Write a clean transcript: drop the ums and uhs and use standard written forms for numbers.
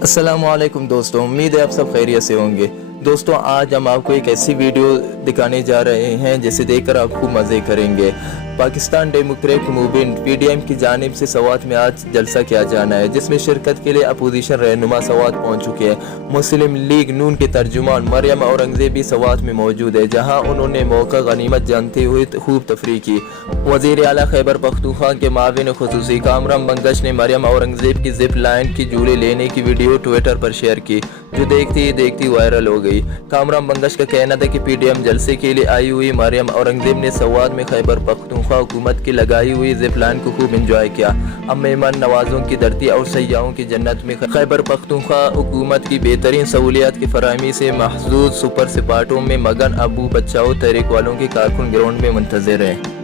السلام علیکم دوستوں، امید ہے آپ سب خیریت سے ہوں گے۔ دوستوں آج ہم آپ کو ایک ایسی ویڈیو دکھانے جا رہے ہیں جسے دیکھ کر آپ خوب مزے کریں گے۔ پاکستان ڈیموکریٹک موومنٹ PDM کی جانب سے سوات میں آج جلسہ کیا جانا ہے، جس میں شرکت کے لیے اپوزیشن رہنما سوات پہنچ چکے ہیں۔ مسلم لیگ نون کے ترجمان مریم اورنگزیب بھی سوات میں موجود ہے، جہاں انہوں نے موقع غنیمت جانتے ہوئے خوب تفریح کی۔ وزیر اعلیٰ خیبر پختونخوا کے معاون خصوصی کامران بنگش نے مریم اورنگزیب کی زپ لائن کی جھولے لینے کی ویڈیو ٹویٹر پر شیئر کی، جو دیکھتی ہی دیکھتی وائرل ہو گئی۔ کامران بنگش کا کہنا تھا کہ PDM جلسے کے لیے آئی ہوئی مریم اورنگزیب نے سوات میں خیبر پختونخوا حکومت کی لگائی ہوئی زپ لائن کو خوب انجوائے کیا۔ اب مہمان نوازوں کی دھرتی اور سیاحوں کی جنت میں خیبر پختونخوا حکومت کی بہترین سہولیات کی فراہمی سے محظوظ سپر سپاٹوں میں مگن ابو بچاؤ تحریک والوں کے کارکن گراؤنڈ میں منتظر ہیں۔